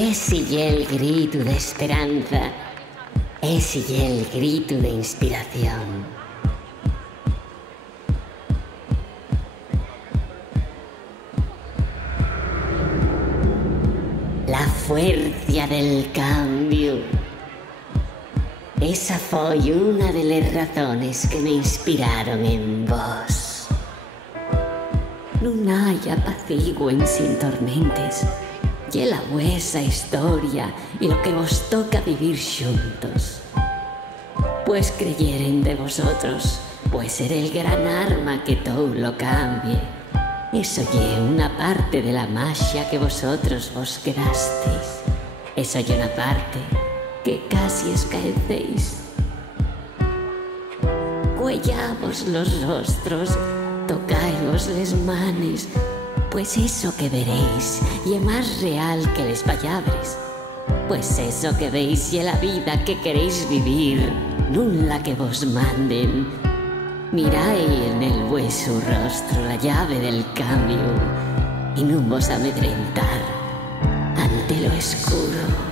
Es y el grito de esperanza, es y el grito de inspiración. La fuerza del cambio. Esa fue una de las razones que me inspiraron en vos. No hay apacigüen sin tormentes, y la vuesa historia y lo que vos toca vivir juntos. Pues creyeren de vosotros, pues ser el gran arma que todo lo cambie. Eso ye una parte de la magia que vosotros vos quedasteis. Eso ye una parte que casi escaecéis. Cuellavos los rostros, tocaivos les manes, pues eso que veréis y es más real que les palabres. Pues eso que veis y la vida que queréis vivir, nun la que vos manden. Mirai en el vueso rostro la llave del cambio y no vos amedrentar ante lo escuro.